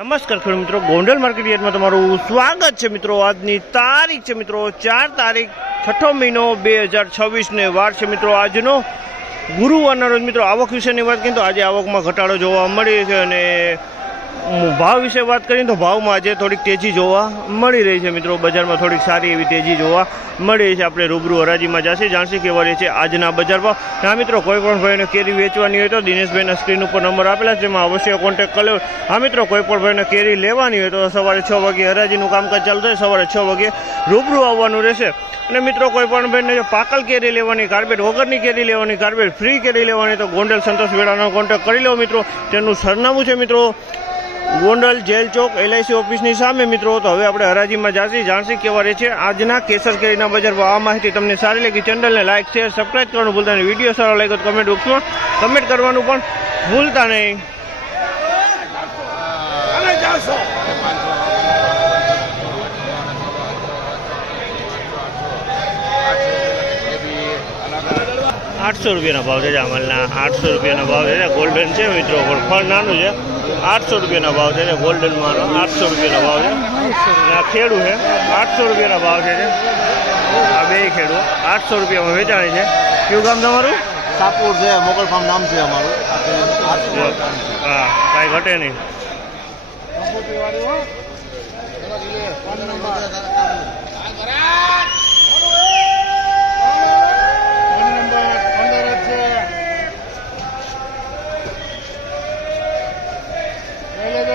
નમસ્કાર ખેડૂત મિત્રો, ગોંડલ માર્કેટ યાર્ડમાં તમારું સ્વાગત છે મિત્રો। આજની તારીખ છે મિત્રો 4 તારીખ 6 મહિનો 2026 ને વાર છે મિત્રો આજનો ગુરુવારના રોજ। મિત્રો આવક વિશેની વાત કરીએ તો આજે આવકમાં ઘટાડો જોવા મળી છે અને ભાવ વિશે વાત કરીએ તો ભાવમાં આજે થોડીક તેજી જોવા મળી રહી છે મિત્રો। બજારમાં થોડીક સારી એવી તેજી જોવા મળી રહી છે। આપણે રૂબરૂ હરાજીમાં જાણશી કેવા રહે છે આજના બજાર ભાવ। હા મિત્રો, કોઈ પણ ભાઈને કેરી વેચવાની હોય તો દિનેશભાઈના સ્ક્રીન ઉપર નંબર આપેલા છે, જેમાં અવશ્ય કોન્ટેક્ટ કરી લેવો। હા મિત્રો, કોઈ પણ ભાઈને કેરી લેવાની હોય તો સવારે 6 વાગે હરાજીનું કામકાજ ચાલુ થાય, સવારે 6 વાગે રૂબરૂ આવવાનું રહેશે। અને મિત્રો કોઈ પણ ભાઈને જો પાકલ કેરી લેવાની, કાર્બેટ વગરની કેરી લેવાની, કાર્બેટ ફ્રી કેરી લેવાની તો ગોંડલ સંતોષ વેળાનો કોન્ટેક્ટ કરી લેવો મિત્રો। તેનું સરનામું છે મિત્રો ગોંડલ જેલ ચોક LIC ઓફિસની સામે મિત્રો। તો હવે આપણે હરાજીમાં જાણશી કેવા રહે છે આજના કેસર કેરીના બજાર ભાવ। આ માહિતી તમને સારી લાગી ચેનલને લાઇક શેર સબસ્ક્રાઈબ કરવાનું ભૂલતા નહીં। વિડીયો સારો લાગ્યો તો કમેન્ટ બોક્સમાં કમેન્ટ કરવાનું પણ ભૂલતા નહીં। ₹800 ભાવ છે જામલના, ₹800 ભાવ છે। ગોલ્ડન છે મિત્રો, ફળ નાનું છે। ₹800 ભાવ છે ગોલ્ડન માનો, ₹800 ભાવ છે। આ ખેડૂ છે, ₹800 ભાવ છે। આ બે ખેડૂ ₹800 વેચાણી છે। કયું ગામ તમારું? સાપુર છે, મોગલ ફાર્મ નામ છે અમારું। હા, કાંઈ ઘટે નહીં।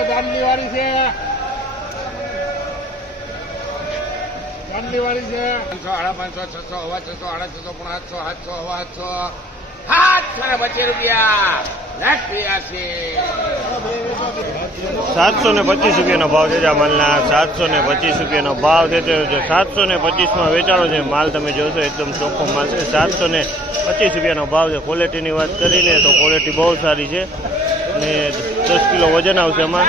દાંડીવાળી છે, દાંડીવાળી છે। 500, 550, 600, 600, 700, 725 ભાવ છે જામલના, ₹725 ભાવ છે। 725 વેચાણો છે માલ, તમે જોશો એકદમ ચોખ્ખો માલ છે। ₹725 ભાવ છે। ક્વોલિટીની વાત કરીને તો ક્વોલિટી બહુ સારી છે ને 10 કિલો વજન આવશે એમાં।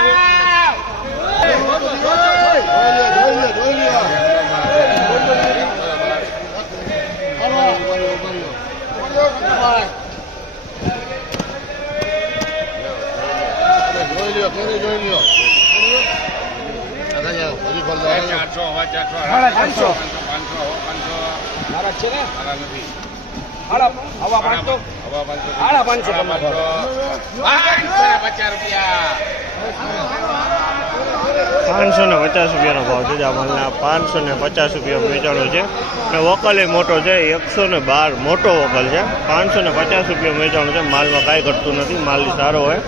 ₹550 ભાવ છે જામલના, ₹550 વેચાણો છે અને વકલ એ મોટો છે, 112 મોટો વકલ છે। ₹550 વેચાણો છે। માલમાં કાંઈ ઘટતું નથી, માલ સારો હોય,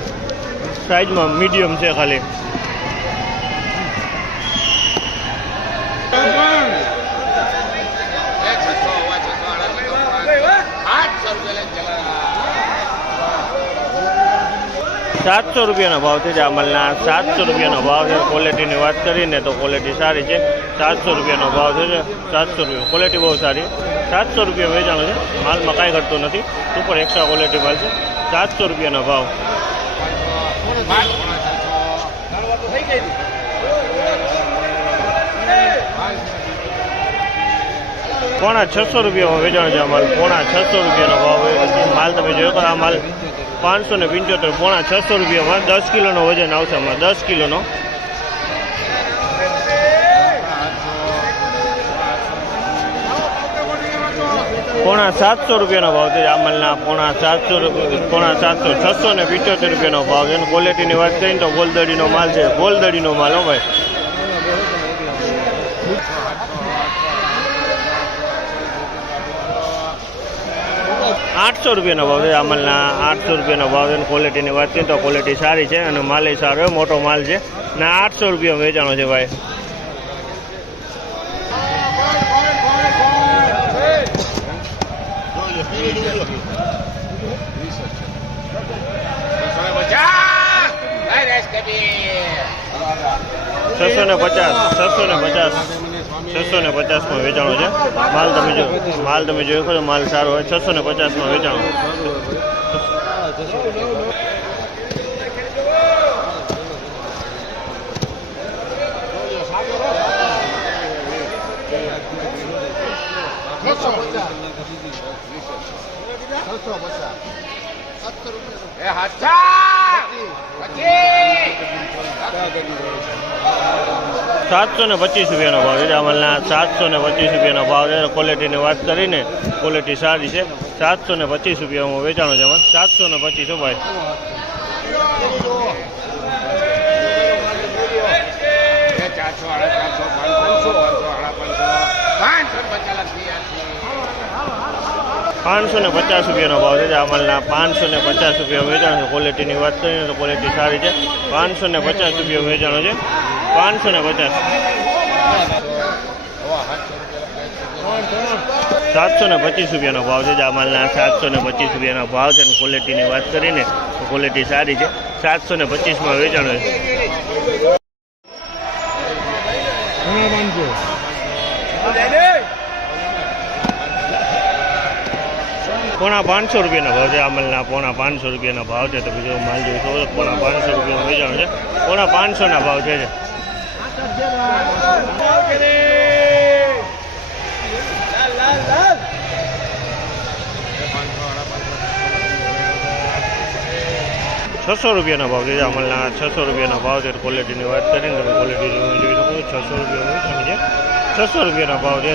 સાઈઝમાં મીડિયમ છે ખાલી। ₹700 ભાવ છે જામલના, ₹700 ભાવ છે। ક્વોલિટીની વાત કરીને તો ક્વોલિટી સારી છે। ₹700 ભાવ છે, ₹700 ક્વોલિટી બહુ સારી। ₹700 વેચાણો છે, માલમાં કાંઈ ઘટતું નથી, સુપર એક્સ્ટ્રા ક્વોલિટી માલ છે। ₹700 ભાવ। ₹650 વેચાણ છે માલ, ₹650 ભાવ માલ તમે જોયો કરો। આ માલ 575, ₹650 10 કિલોનો વજન આવશે આમાં, 10 કિલોનો। ₹750 ભાવ છે જામલના, ₹750, ₹675 ભાવ છે। ક્વોલિટીની વાત કરીને તો ગોલદડીનો માલ છે, ગોલદડીનો માલ હો ભાઈ। ₹800 ભાવ છે જામલના, ₹800 ભાવ છે। ક્વોલિટીની વાત કરીએ તો ક્વોલિટી સારી છે અને માલ સારો હોય, મોટો માલ છે ને ₹800 વેચાણો છે ભાઈ। ₹650 વેચાણો છે માલ, તમે જોયો ખરો માલ સારો હોય। 650 વેચાણો। ₹650 રૂપિયાનો ભાવ છે અમલના 725 રૂપિયાનો ભાવ છે. ક્વોલિટીની વાત કરીને ક્વોલિટી સારી છે. 725 રૂપિયામાં વેચાણો છે અમલ. 725 ભાઈ. 550 રૂપિયાનો ભાવ છે અમલના. 550 રૂપિયા વેચાણો છે. ક્વોલિટીની વાત કરીએ તો ક્વોલિટી સારી છે. 550 રૂપિયા વેચાણો છે. 550. 725 રૂપિયાનો ભાવ છે અમલના. 725 રૂપિયાનો ભાવ છે અને ક્વોલિટીની વાત કરીને તો ક્વોલિટી સારી છે. 725માં વેચાણો છે. પોણા 500 રૂપિયાનો ભાવ છે અમલના. પોણા 500 રૂપિયાનો ભાવ છે. તો બીજો માલ જોઈ તો પોણા 500 રૂપિયાનો વેચાણ છે. પોણા 500ના ભાવ છે. 600 રૂપિયાનો ભાવ છે અમલના. 600 રૂપિયાનો ભાવ છે. ક્વોલિટીની વાત કરીને તમે ક્વોલિટી જોઈ શકો. 600 રૂપિયા છે. 600 રૂપિયાનો ભાવ છે.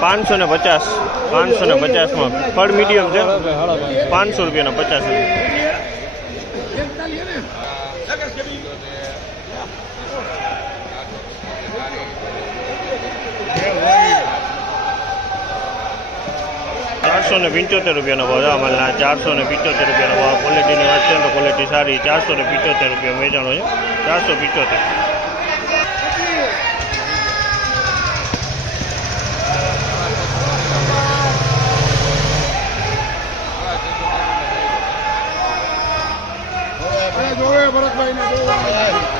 550. 550માં ફળ મીડિયમ છે. 500 રૂપિયાનો 50 475 રૂપિયાનો ભાવ છે અમલના. 475 રૂપિયાનો ભાવ. ક્વોલિટીની વાત કરીએ તો ક્વોલિટી સારી. 475 રૂપિયા વેચાણો છે. 475. 500.